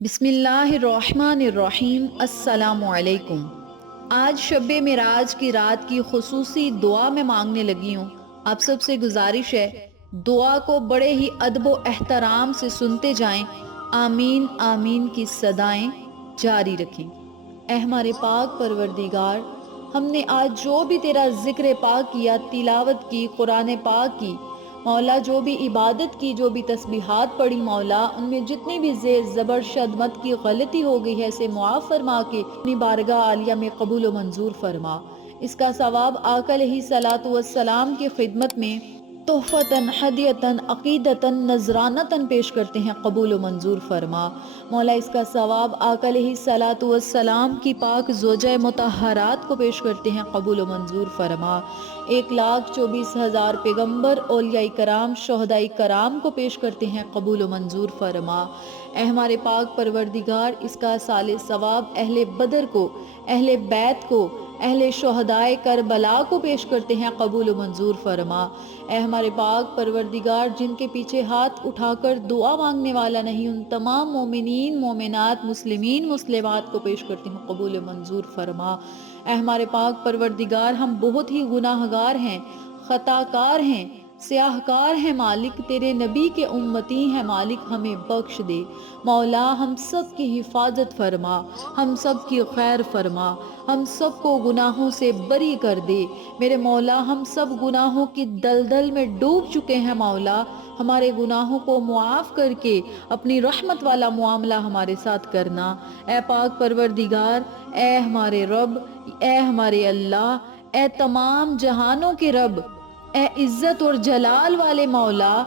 بسم اللہ الرحمن الرحیم۔ السلام علیکم۔ آج شب معراج کی رات کی خصوصی دعا میں مانگنے لگی ہوں۔ آپ سب سے گزارش ہے دعا کو بڑے ہی ادب و احترام سے سنتے جائیں، آمین آمین کی صدائیں جاری رکھیں۔ اے ہمارے پاک پروردگار، ہم نے آج جو بھی تیرا ذکر پاک کیا، تلاوت کی، قرآن پاک کی، مولا جو بھی عبادت کی، جو بھی تسبیحات پڑھی مولا، ان میں جتنی بھی زیر زبر شد مت کی غلطی ہو گئی ہے اسے معاف فرما کے اپنی بارگاہ عالیہ میں قبول و منظور فرما۔ اس کا ثواب آقا علیہ الصلوۃ والسلام کی خدمت میں تحفتاً، ہدیتاً، عقیدتاً، نذرانتاً پیش کرتے ہیں، قبول و منظور فرما۔ مولا اس کا ثواب آقا علیہ الصلوۃ والسلام کی پاک زوجہ مطہرات کو پیش کرتے ہیں، قبول و منظور فرما۔ 1,24,000 پیغمبر، اولیاء کرام، شہداء کرام کو پیش کرتے ہیں، قبول و منظور فرما۔ اے ہمارے پاک پروردگار، اس کا سال ثواب اہل بدر کو، اہل بیت کو، اہل شہدائے کربلا کو پیش کرتے ہیں، قبول و منظور فرما۔ اے ہمارے پاک پروردگار، جن کے پیچھے ہاتھ اٹھا کر دعا مانگنے والا نہیں، ان تمام مومنین، مومنات، مسلمین، مسلمات کو پیش کرتی ہوں، قبول و منظور فرما۔ اے ہمارے پاک پروردگار، ہم بہت ہی گناہ گار ہیں، خطا کار ہیں، سیاہ کار ہیں مالک، تیرے نبی کے امتی ہیں مالک، ہمیں بخش دے مولا۔ ہم سب کی حفاظت فرما، ہم سب کی خیر فرما، ہم سب کو گناہوں سے بری کر دے میرے مولا۔ ہم سب گناہوں کی دلدل میں ڈوب چکے ہیں مولا، ہمارے گناہوں کو معاف کر کے اپنی رحمت والا معاملہ ہمارے ساتھ کرنا۔ اے پاک پروردگار، اے ہمارے رب، اے ہمارے اللہ، اے تمام جہانوں کے رب، اے عزت اور جلال والے مولا،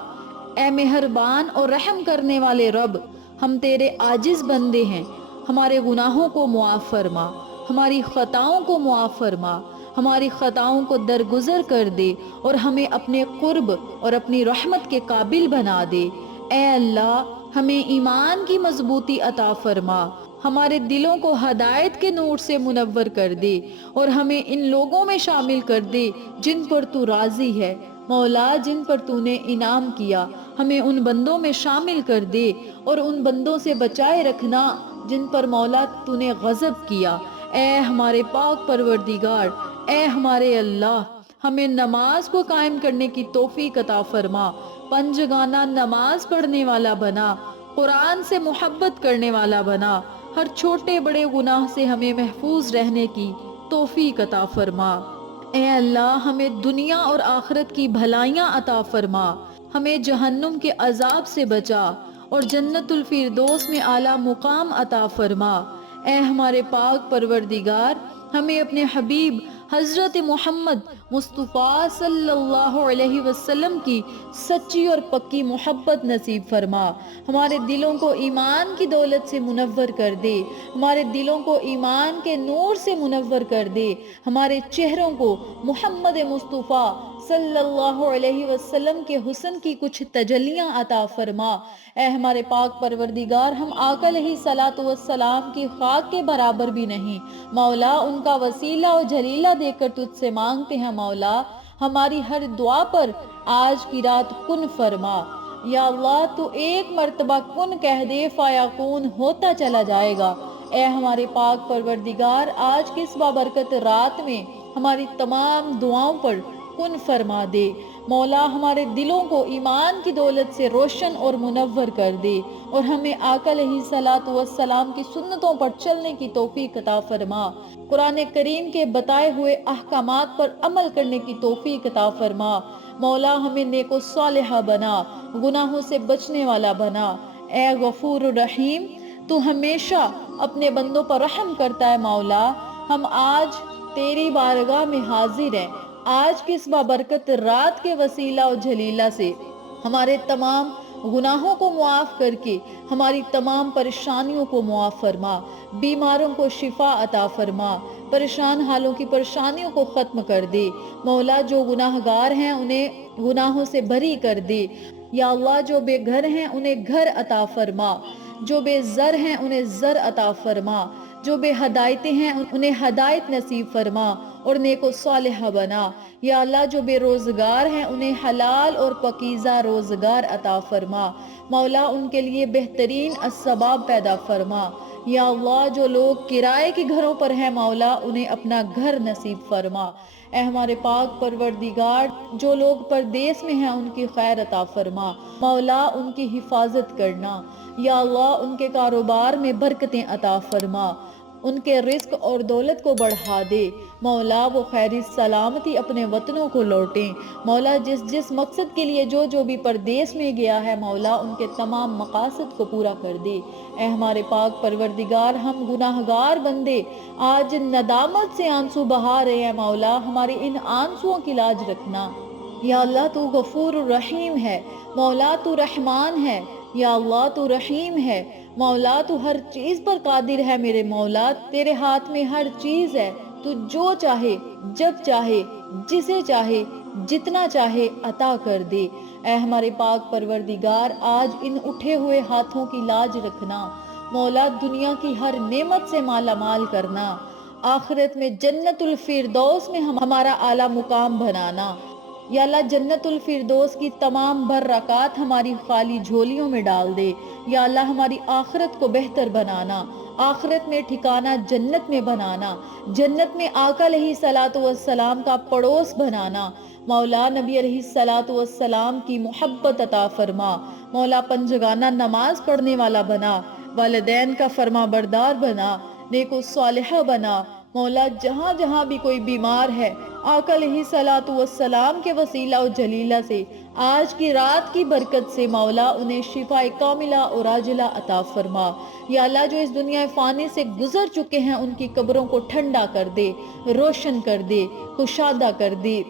اے مہربان اور رحم کرنے والے رب، ہم تیرے عاجز بندے ہیں، ہمارے گناہوں کو معاف فرما، ہماری خطاؤں کو معاف فرما، ہماری خطاؤں کو درگزر کر دے اور ہمیں اپنے قرب اور اپنی رحمت کے قابل بنا دے۔ اے اللہ، ہمیں ایمان کی مضبوطی عطا فرما، ہمارے دلوں کو ہدایت کے نور سے منور کر دے اور ہمیں ان لوگوں میں شامل کر دے جن پر تو راضی ہے مولا، جن پر تو نے انعام کیا، ہمیں ان بندوں میں شامل کر دے اور ان بندوں سے بچائے رکھنا جن پر مولا تو نے غضب کیا۔ اے ہمارے پاک پروردگار، اے ہمارے اللہ، ہمیں نماز کو قائم کرنے کی توفیق عطا فرما، پنجگانہ نماز پڑھنے والا بنا، قرآن سے محبت کرنے والا بنا، ہر چھوٹے بڑے گناہ سے ہمیں محفوظ رہنے کی توفیق عطا فرما۔ اے اللہ، ہمیں دنیا اور آخرت کی بھلائیاں عطا فرما، ہمیں جہنم کے عذاب سے بچا اور جنت الفردوس میں اعلیٰ مقام عطا فرما۔ اے ہمارے پاک پروردگار، ہمیں اپنے حبیب حضرت محمد مصطفیٰ صلی اللہ علیہ وسلم کی سچی اور پکی محبت نصیب فرما، ہمارے دلوں کو ایمان کی دولت سے منور کر دے، ہمارے دلوں کو ایمان کے نور سے منور کر دے، ہمارے چہروں کو محمد مصطفیٰ صلی اللہ علیہ وسلم کے حسن کی کچھ تجلیاں عطا فرما۔ اے ہمارے پاک پروردگار، ہم آقا علیہ الصلوۃ والسلام کی خاک کے برابر بھی نہیں مولا، ان کا وسیلہ و جلیلہ دے کر تجھ سے مانگتے ہیں مولا، ہماری ہر دعا پر آج کی رات کن فرما۔ یا اللہ، تو ایک مرتبہ کن کہہ دے، فیکون ہوتا چلا جائے گا۔ اے ہمارے پاک پروردگار، آج کی اس بابرکت رات میں ہماری تمام دعاؤں پر کن فرما دے مولا، ہمارے دلوں کو ایمان کی دولت سے روشن اور منور کر دے اور ہمیں آقا علیہ الصلوۃ والسلام کی سنتوں پر چلنے کی توفیق عطا فرما، قرآن کریم کے بتائے ہوئے احکامات پر عمل کرنے کی توفیق عطا فرما مولا، ہمیں نیک و صالحہ بنا، گناہوں سے بچنے والا بنا۔ اے غفور الرحیم، تو ہمیشہ اپنے بندوں پر رحم کرتا ہے مولا، ہم آج تیری بارگاہ میں حاضر ہیں، آج کی اس بابرکت رات کے وسیلہ و جلیلہ سے ہمارے تمام گناہوں کو معاف کر کے ہماری تمام پریشانیوں کو معاف فرما، بیماروں کو شفا عطا فرما، پریشان حالوں کی پریشانیوں کو ختم کر دے مولا، جو گناہ گار ہیں انہیں گناہوں سے بری کر دے یا اللہ، جو بے گھر ہیں انہیں گھر عطا فرما، جو بے زر ہیں انہیں زر عطا فرما، جو بے ہدایتیں ہیں انہیں ہدایت نصیب فرما اور نیک و صالحہ بنا۔ یا اللہ جو بے روزگار ہیں انہیں حلال اور پاکیزہ روزگار عطا فرما۔ مولا ان کے لیے بہترین اسباب پیدا فرما۔ یا اللہ جو لوگ کرائے کے گھروں پر ہیں مولا انہیں اپنا گھر نصیب فرما۔ اے ہمارے پاک پروردگار جو لوگ پردیس میں ہیں ان کی خیر عطا فرما۔ مولا ان کی حفاظت کرنا۔ یا اللہ ان کے کاروبار میں برکتیں عطا فرما، ان کے رزق اور دولت کو بڑھا دے۔ مولا وہ خیر سلامتی اپنے وطنوں کو لوٹیں۔ مولا جس مقصد کے لیے جو بھی پردیس میں گیا ہے مولا ان کے تمام مقاصد کو پورا کر دے۔ اے ہمارے پاک پروردگار ہم گناہگار بندے آج ندامت سے آنسو بہا رہے ہیں مولا ہمارے ان آنسوؤں کی لاج رکھنا۔ یا اللہ تو غفور الرحیم ہے، مولا تو رحمان ہے، یا اللہ تو رحیم ہے، مولا تو ہر چیز پر قادر ہے میرے مولا، تیرے ہاتھ میں ہر چیز ہے، تو جو چاہے جب چاہے جسے چاہے جتنا چاہے عطا کر دے۔ اے ہمارے پاک پروردگار آج ان اٹھے ہوئے ہاتھوں کی لاج رکھنا، مولا دنیا کی ہر نعمت سے مالا مال کرنا، آخرت میں جنت الفردوس میں ہمارا اعلیٰ مقام بنانا۔ یا اللہ جنت الفردوس کی تمام برکات ہماری خالی جھولیوں میں ڈال دے۔ یا اللہ ہماری آخرت کو بہتر بنانا، آخرت میں ٹھکانہ جنت میں بنانا، جنت میں آقا علیہ الصلوۃ والسلام کا پڑوس بنانا۔ مولا نبی علیہ الصلوۃ والسلام کی محبت عطا فرما۔ مولا پنجگانہ نماز پڑھنے والا بنا، والدین کا فرما بردار بنا، نیک و صالحہ بنا۔ مولا جہاں جہاں بھی کوئی بیمار ہے آقا علیہ الصلوۃ والسلام کے وسیلہ و جلیلہ سے آج کی رات کی برکت سے مولا انہیں شفا کاملہ اور عاجلہ عطا فرما۔ یا اللہ جو اس دنیا فانی سے گزر چکے ہیں ان کی قبروں کو ٹھنڈا کر دے، روشن کر دے، کشادہ کر دے۔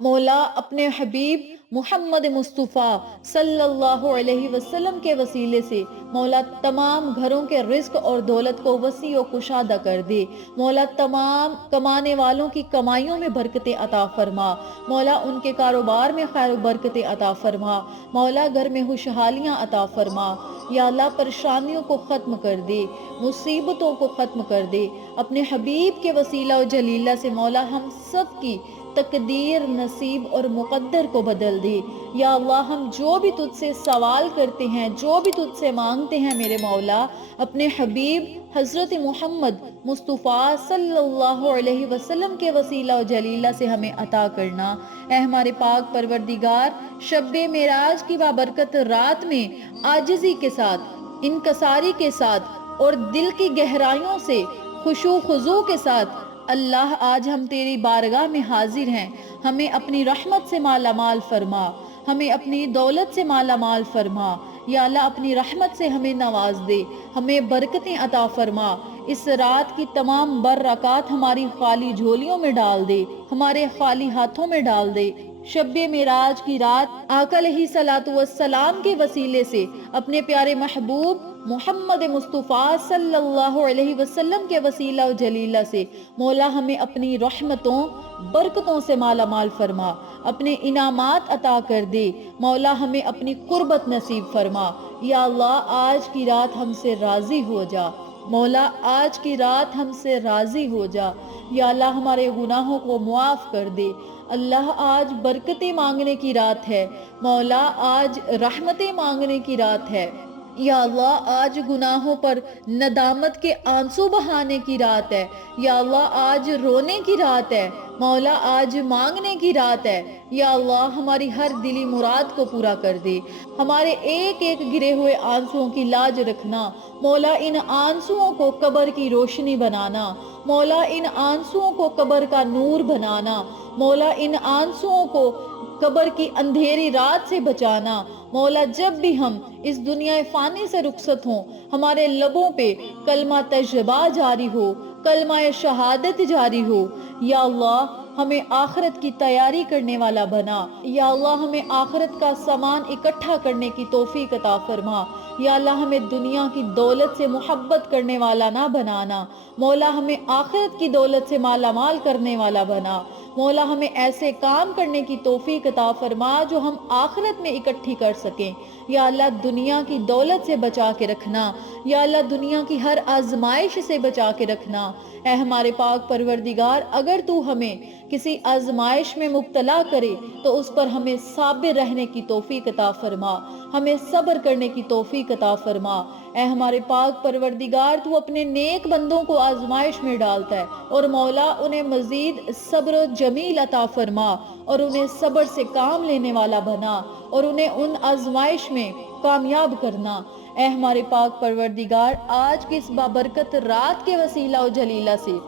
مولا اپنے حبیب محمد مصطفیٰ صلی اللہ علیہ وسلم کے وسیلے سے مولا تمام گھروں کے رزق اور دولت کو وسیع و کشادہ کر دے۔ مولا تمام کمانے والوں کی کمائیوں میں برکتیں عطا فرما۔ مولا ان کے کاروبار میں خیر و برکتیں عطا فرما۔ مولا گھر میں خوشحالیاں عطا فرما۔ یا اللہ پریشانیوں کو ختم کر دے، مصیبتوں کو ختم کر دے۔ اپنے حبیب کے وسیلہ و جلیلہ سے مولا ہم سب کی تقدیر، نصیب اور مقدر کو بدل دے۔ یا اللہ ہم جو بھی تجھ سے سوال کرتے ہیں، جو بھی تجھ سے مانگتے ہیں میرے مولا اپنے حبیب حضرت محمد مصطفیٰ صلی اللہ علیہ وسلم کے وسیلہ و جلیلہ سے ہمیں عطا کرنا۔ اے ہمارے پاک پروردگار شب معراج کی بابرکت رات میں عاجزی کے ساتھ، انکساری کے ساتھ اور دل کی گہرائیوں سے خشوع خضوع کے ساتھ اللہ آج ہم تیری بارگاہ میں حاضر ہیں، ہمیں اپنی رحمت سے مالا مال فرما، ہمیں اپنی دولت سے مالا مال فرما۔ یا اللہ اپنی رحمت سے ہمیں نواز دے، ہمیں برکتیں عطا فرما۔ اس رات کی تمام برکات ہماری خالی جھولیوں میں ڈال دے، ہمارے خالی ہاتھوں میں ڈال دے۔ شب معراج کی رات آقا علیہ الصلوۃ والسلام کے وسیلے سے اپنے پیارے محبوب محمد مصطفیٰ صلی اللہ علیہ وسلم کے وسیلہ و جلیلہ سے مولا ہمیں اپنی رحمتوں برکتوں سے مالا مال فرما، اپنے انعامات عطا کر دے۔ مولا ہمیں اپنی قربت نصیب فرما۔ یا اللہ آج کی رات ہم سے راضی ہو جا، مولا آج کی رات ہم سے راضی ہو جا۔ یا اللہ ہمارے گناہوں کو معاف کر دے۔ اللہ آج برکتیں مانگنے کی رات ہے، مولا آج رحمتیں مانگنے کی رات ہے۔ یا اللہ آج گناہوں پر ندامت کے آنسو بہانے کی رات ہے۔ یا اللہ آج رونے کی رات ہے، مولا آج مانگنے کی رات ہے۔ یا اللہ ہماری ہر دلی مراد کو پورا کر دے، ہمارے ایک ایک گرے ہوئے آنسوؤں کی لاج رکھنا۔ مولا ان آنسوؤں کو قبر کی روشنی بنانا، مولا ان آنسوؤں کو قبر کا نور بنانا، مولا ان آنسوؤں کو قبر کی اندھیری رات سے بچانا۔ مولا جب بھی ہم اس دنیا فانی سے رخصت ہوں ہمارے لبوں پہ کلمہ طیبہ جاری ہو، کلمہ شہادت جاری ہو۔ یا اللہ ہمیں آخرت کی تیاری کرنے والا بنا۔ یا اللہ ہمیں آخرت کا سامان اکٹھا کرنے کی توفیق عطا فرما۔ یا اللہ ہمیں دنیا کی دولت سے محبت کرنے والا نہ بنانا، مولا ہمیں آخرت کی دولت سے مالا مال کرنے والا بنا۔ مولا ہمیں ایسے کام کرنے کی توفیق عطا فرما جو ہم آخرت میں اکٹھی کر سکیں۔ یا اللہ دنیا کی دولت سے بچا کے رکھنا، یا اللہ دنیا کی ہر آزمائش سے بچا کے رکھنا۔ اے ہمارے پاک پروردگار، اگر تو ہمیں کسی آزمائش میں مبتلا کرے تو اس پر ہمیں صابر رہنے کی توفیق عطا فرما، ہمیں صبر کرنے کی توفیق عطا فرما۔ اے ہمارے پاک پروردگار، تو اپنے نیک بندوں کو آزمائش میں ڈالتا ہے اور مولا انہیں مزید صبر و جمیل عطا فرما اور انہیں صبر سے کام لینے والا بنا اور انہیں ان آزمائش میں کامیاب کرنا۔ اے ہمارے پاک پروردگار، آج کی اس بابرکت رات کے وسیلہ و جلیلہ سے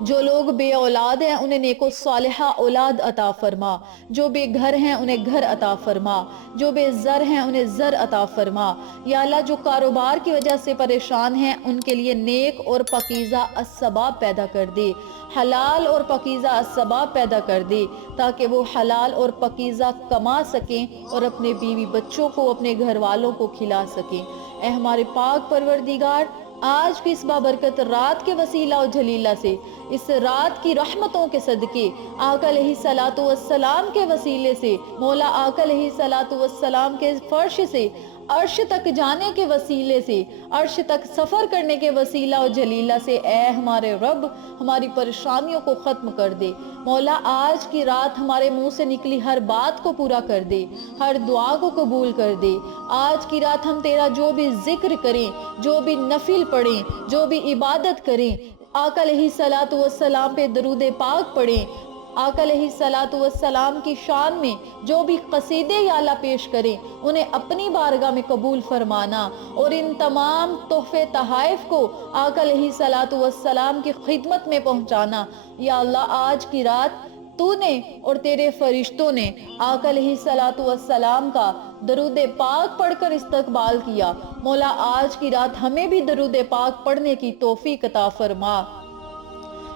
جو لوگ بے اولاد ہیں انہیں نیک و صالحہ اولاد عطا فرما، جو بے گھر ہیں انہیں گھر عطا فرما، جو بے زر ہیں انہیں زر عطا فرما۔ یا اللہ جو کاروبار کی وجہ سے پریشان ہیں ان کے لیے نیک اور پاکیزہ اسباب پیدا کر دے، حلال اور پاکیزہ اسباب پیدا کر دے تاکہ وہ حلال اور پاکیزہ کما سکیں اور اپنے بیوی بچوں کو، اپنے گھر والوں کو کھلا سکیں۔ اے ہمارے پاک پروردگار، آج کی اس بابرکت رات کے وسیلہ و جلیلہ سے، اس رات کی رحمتوں کے صدقے، آقا علیہ الصلوۃ والسلام کے وسیلے سے، مولا آقا علیہ الصلوۃ والسلام کے فرش سے، عرش تک جانے کے وسیلے سے، عرش تک سفر کرنے کے وسیلہ و جلیلہ سے، اے ہمارے رب ہماری پریشانیوں کو ختم کر دے۔ مولا آج کی رات ہمارے منہ سے نکلی ہر بات کو پورا کر دے، ہر دعا کو قبول کر دے۔ آج کی رات ہم تیرا جو بھی ذکر کریں، جو بھی نفل پڑھیں، جو بھی عبادت کریں، آقا علیہ الصلوۃ والسلام پہ درود پاک پڑھیں، آقا علیہ الصلوۃ والسلام کی شان میں جو بھی قصیدے یا اللہ پیش کریں انہیں اپنی بارگاہ میں قبول فرمانا اور ان تمام تحفے تحائف کو آقا علیہ الصلوۃ والسلام کی خدمت میں پہنچانا۔ یا اللہ آج کی رات تو نے اور تیرے فرشتوں نے آقا علیہ الصلوۃ والسلام کا درود پاک پڑھ کر استقبال کیا۔ مولا آج کی رات ہمیں بھی درود پاک پڑھنے کی توفیق عطا فرما۔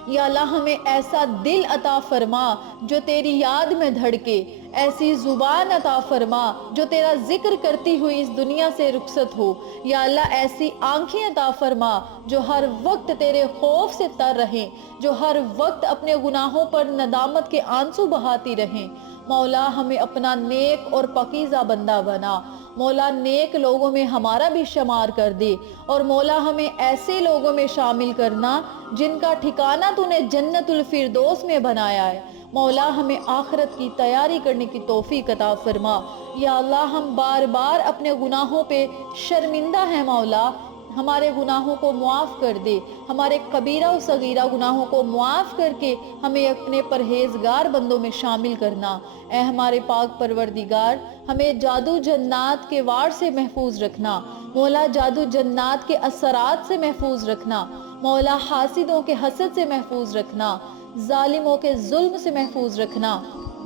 یا اللہ ہمیں ایسا دل عطا فرما جو تیری یاد میں دھڑکے، ایسی زبان عطا فرما جو تیرا ذکر کرتی ہوئی اس دنیا سے رخصت ہو۔ یا اللہ ایسی آنکھیں عطا فرما جو ہر وقت تیرے خوف سے تر رہیں، جو ہر وقت اپنے گناہوں پر ندامت کے آنسو بہاتی رہیں۔ مولا ہمیں اپنا نیک اور پاکیزہ بندہ بنا، مولا نیک لوگوں میں ہمارا بھی شمار کر دے اور مولا ہمیں ایسے لوگوں میں شامل کرنا جن کا ٹھکانہ تو نے جنت الفردوس میں بنایا ہے۔ مولا ہمیں آخرت کی تیاری کرنے کی توفیق عطا فرما۔ یا اللہ ہم بار بار اپنے گناہوں پہ شرمندہ ہیں، مولا ہمارے گناہوں کو معاف کر دے، ہمارے کبیرہ و صغیرہ گناہوں کو معاف کر کے ہمیں اپنے پرہیزگار بندوں میں شامل کرنا۔ اے ہمارے پاک پروردگار، ہمیں جادو جنات کے وار سے محفوظ رکھنا، مولا جادو جنات کے اثرات سے محفوظ رکھنا، مولا حاسدوں کے حسد سے محفوظ رکھنا، ظالموں کے ظلم سے محفوظ رکھنا،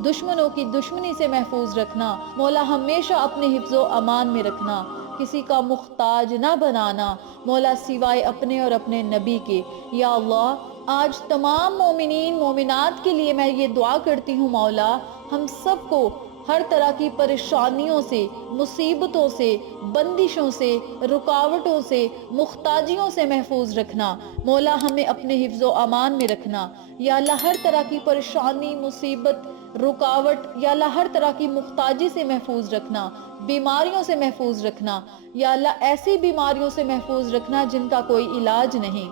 دشمنوں کی دشمنی سے محفوظ رکھنا، مولا ہمیشہ اپنے حفظ و امان میں رکھنا، کسی کا محتاج نہ بنانا، مولا سوائے اپنے اور اپنے نبی کے۔ یا اللہ آج تمام مومنین مومنات کے لیے میں یہ دعا کرتی ہوں، مولا ہم سب کو ہر طرح کی پریشانیوں سے، مصیبتوں سے، بندشوں سے، رکاوٹوں سے، محتاجیوں سے محفوظ رکھنا، مولا ہمیں اپنے حفظ و امان میں رکھنا۔ یا اللہ ہر طرح کی پریشانی، مصیبت، رکاوٹ، یا اللہ ہر طرح کی محتاجی سے محفوظ رکھنا، بیماریوں سے محفوظ رکھنا، یا اللہ ایسی بیماریوں سے محفوظ رکھنا جن کا کوئی علاج نہیں۔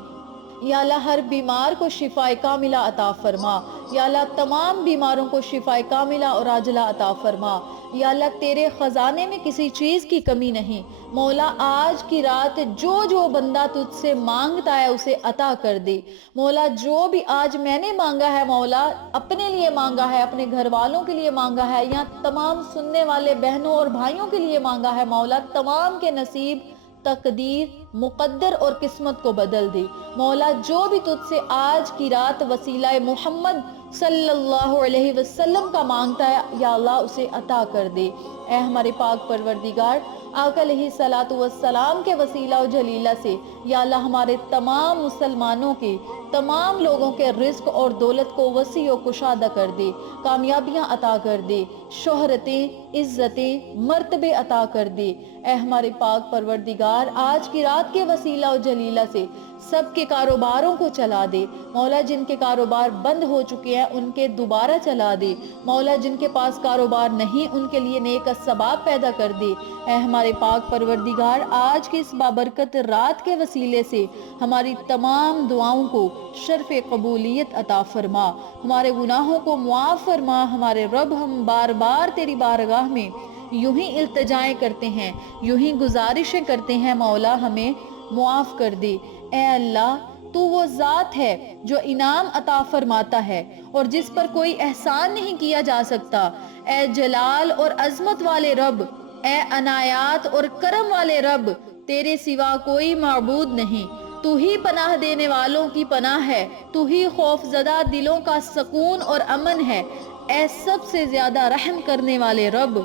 یا اللہ ہر بیمار کو شفاء کاملہ عطا فرما، یا اللہ تمام بیماروں کو شفاء کاملہ اور عاجلہ عطا فرما۔ یا اللہ تیرے خزانے میں کسی چیز کی کمی نہیں، مولا آج کی رات جو جو بندہ تجھ سے مانگتا ہے اسے عطا کر دے۔ مولا جو بھی آج میں نے مانگا ہے، مولا اپنے لیے مانگا ہے، اپنے گھر والوں کے لیے مانگا ہے، یا تمام سننے والے بہنوں اور بھائیوں کے لیے مانگا ہے، مولا تمام کے نصیب، تقدیر، مقدر اور قسمت کو بدل دے۔ مولا جو بھی تجھ سے آج کی رات وسیلہ محمد صلی اللہ علیہ وسلم کا مانگتا ہے، یا اللہ اسے عطا کر دے۔ اے ہمارے پاک پروردگار، آقا علیہ الصلوۃ والسلام کے وسیلہ و جلیلہ سے یا اللہ ہمارے تمام مسلمانوں کے تمام لوگوں کے رزق اور دولت کو وسیع و کشادہ کر دے، کامیابیاں عطا کر دے، شہرتیں، عزتیں، مرتبے عطا کر دے۔ اے ہمارے پاک پروردگار، آج کی رات کے وسیلہ و جلیلہ سے سب کے کاروباروں کو چلا دے مولا۔ جن کے کاروبار بند ہو چکے ہیں ان کے دوبارہ چلا دے مولا۔ جن کے پاس کاروبار نہیں ان کے لیے نیک اسباب پیدا کر دے۔ اے ہمارے پاک پروردگار، آج کی اس بابرکت رات کے وسیلے سے ہماری تمام دعاؤں کو شرف قبولیت عطا فرما، ہمارے گناہوں کو معاف فرما۔ ہمارے رب، ہم بار بار تیری بارگاہ میں یوں ہی التجائیں کرتے ہیں، یوں ہی گزارشیں کرتے ہیں مولا، ہمیں معاف کر دے۔ اے اللہ، تو وہ ذات ہے جو انعام عطا فرماتا ہے اور جس پر کوئی احسان نہیں کیا جا سکتا۔ اے جلال اور عظمت والے رب، اے عنایات اور کرم والے رب، تیرے سوا کوئی معبود نہیں۔ تو ہی پناہ دینے والوں کی پناہ ہے، تو ہی خوف زدہ دلوں کا سکون اور امن ہے۔ اے سب سے زیادہ رحم کرنے والے رب،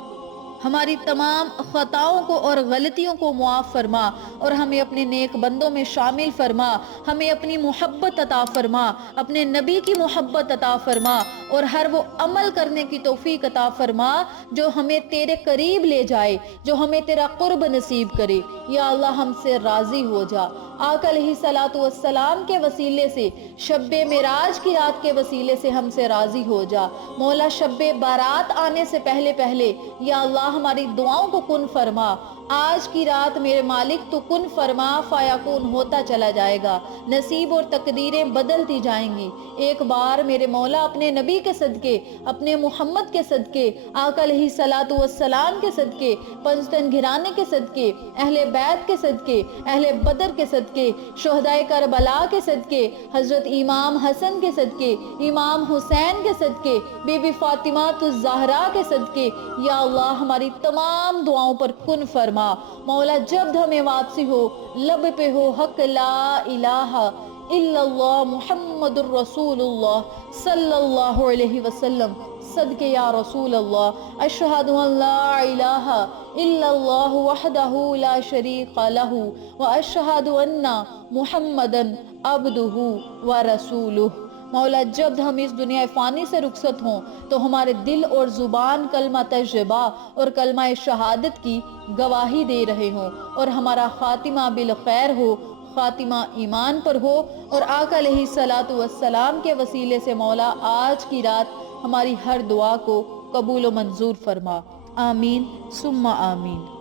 ہماری تمام خطاؤں کو اور غلطیوں کو معاف فرما اور ہمیں اپنے نیک بندوں میں شامل فرما۔ ہمیں اپنی محبت عطا فرما، اپنے نبی کی محبت عطا فرما اور ہر وہ عمل کرنے کی توفیق عطا فرما جو ہمیں تیرے قریب لے جائے، جو ہمیں تیرا قرب نصیب کرے۔ یا اللہ، ہم سے راضی ہو جا۔ آقا علیہ الصلوۃ والسلام کے وسیلے سے، شب معراج کی رات کے وسیلے سے ہم سے راضی ہو جا مولا۔ شب بارات آنے سے پہلے پہلے یا اللہ ہماری دعاؤں کو کن فرما۔ آج کی رات میرے مالک تو کن فرما فیکون ہوتا چلا جائے گا، نصیب اور تقدیریں بدلتی جائیں گی۔ ایک بار میرے مولا اپنے نبی کے صدقے، اپنے محمد کے صدقے، آقا علیہ الصلوۃ والسلام کے صدقے، پنجتن گھرانے کے صدقے، اہل بیت کے صدقے، اہل بدر کے صدقے، شہدائے کربلا کے صدقے، حضرت امام حسن کے صدقے، امام حسین کے صدقے، بی بی فاطمہ الزہرا کے صدقے یا اللہ ہماری تمام دعاؤں پر کن فرما مولا۔ جب ہمیں واپسی ہو، لب پہ ہو حق لا الہ الا اللہ محمد الرسول اللہ صلی اللہ علیہ وسلم، صدقے یا رسول اللہ۔ اشہد ان لا الہ الا اللہ وحدہ لا شریک لہ واشہد ان محمدا عبدہ ورسولہ۔ مولا، جب ہم اس دنیا فانی سے رخصت ہوں تو ہمارے دل اور زبان کلمہ تجربہ اور کلمہ شہادت کی گواہی دے رہے ہوں اور ہمارا خاتمہ بالخیر ہو، خاتمہ ایمان پر ہو اور آقا علیہ الصلوۃ والسلام کے وسیلے سے مولا آج کی رات ہماری ہر دعا کو قبول و منظور فرما۔ آمین ثم آمین۔